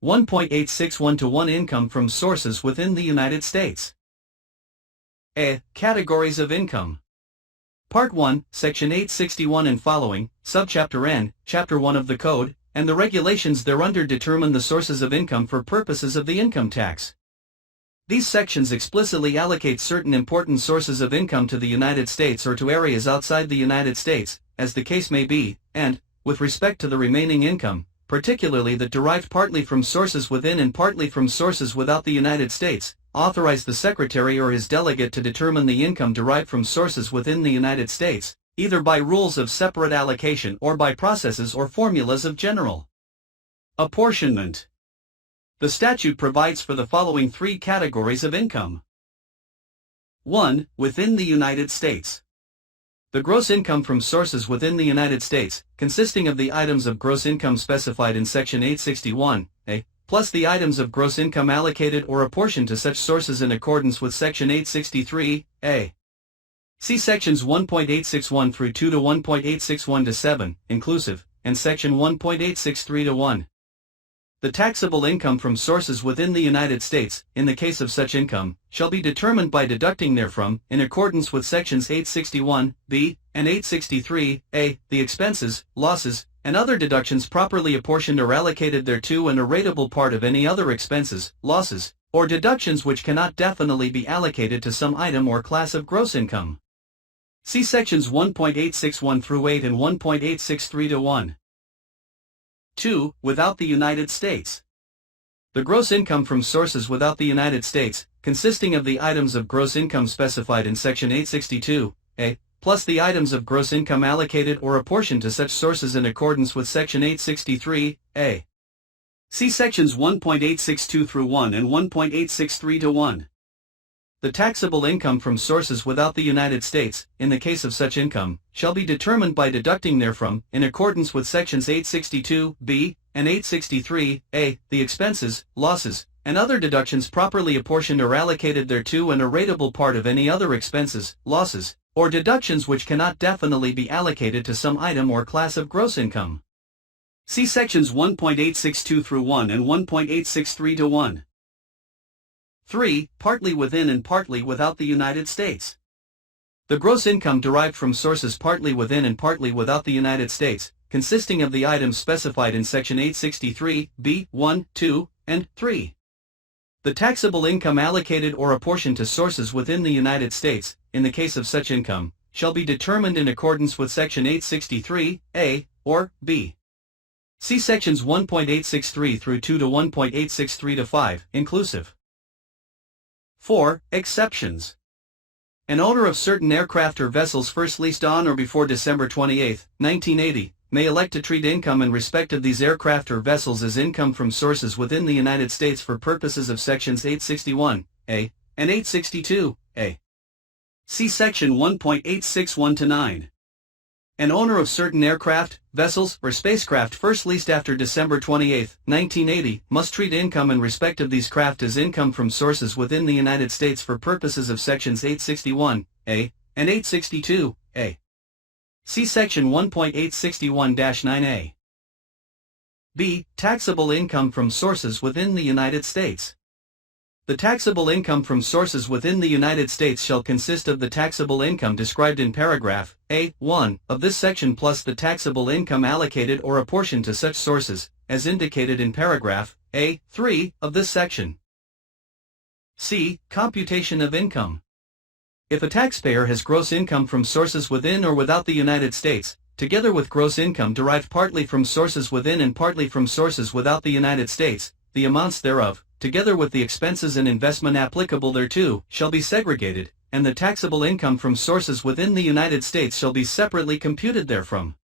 1.861 to 1 Income from sources within the United States. A. Categories of income. Part 1, Section 861 and following, Subchapter N, Chapter 1 of the Code, and the regulations thereunder determine the sources of income for purposes of the income tax. These sections explicitly allocate certain important sources of income to the United States or to areas outside the United States, as the case may be, and, with respect to the remaining income, particularly that derived partly from sources within and partly from sources without the United States, authorize the Secretary or his delegate to determine the income derived from sources within the United States, either by rules of separate allocation or by processes or formulas of general apportionment. The statute provides for the following three categories of income. 1. Within the United States. The gross income from sources within the United States, consisting of the items of gross income specified in Section 861(a), plus the items of gross income allocated or apportioned to such sources in accordance with Section 863(a). See Sections 1.861 through 2 to 1.861 to 7, inclusive, and Section 1.863 to 1. The taxable income from sources within the United States, in the case of such income, shall be determined by deducting therefrom, in accordance with Sections 861(b) and 863(a), the expenses, losses, and other deductions properly apportioned or allocated thereto and a rateable part of any other expenses, losses, or deductions which cannot definitely be allocated to some item or class of gross income. See Sections 1.861 through 8 and 1.863 to 1. 2. Without the United States. The gross income from sources without the United States, consisting of the items of gross income specified in Section 862(a), plus the items of gross income allocated or apportioned to such sources in accordance with Section 863(a). See Sections 1.862 through 1 and 1.863 to 1. The taxable income from sources without the United States, in the case of such income, shall be determined by deducting therefrom, in accordance with Sections 862(b) and 863(a), the expenses, losses, and other deductions properly apportioned or allocated thereto and a rateable part of any other expenses, losses, or deductions which cannot definitely be allocated to some item or class of gross income. See Sections 1.862 through 1 and 1.863 to 1. 3. Partly within and partly without the United States. The gross income derived from sources partly within and partly without the United States, consisting of the items specified in Section 863(b) 1, 2, and 3. The taxable income allocated or apportioned to sources within the United States, in the case of such income, shall be determined in accordance with Section 863(a) or (b). See Sections 1.863 through 2 to 1.863 to 5, inclusive. 4. Exceptions. An owner of certain aircraft or vessels first leased on or before December 28, 1980, may elect to treat income in respect of these aircraft or vessels as income from sources within the United States for purposes of Sections 861(a) and 862(a). See Section 1.861 to 9. An owner of certain aircraft, vessels, or spacecraft first leased after December 28, 1980, must treat income in respect of these craft as income from sources within the United States for purposes of Sections 861(a) and 862(a). See Section 1.861-9a. B. Taxable income from sources within the United States. The taxable income from sources within the United States shall consist of the taxable income described in paragraph A.1 of this section plus the taxable income allocated or apportioned to such sources, as indicated in paragraph A.3 of this section. C. Computation of income. If a taxpayer has gross income from sources within or without the United States, together with gross income derived partly from sources within and partly from sources without the United States, the amounts thereof, together with the expenses and investment applicable thereto, shall be segregated, and the taxable income from sources within the United States shall be separately computed therefrom.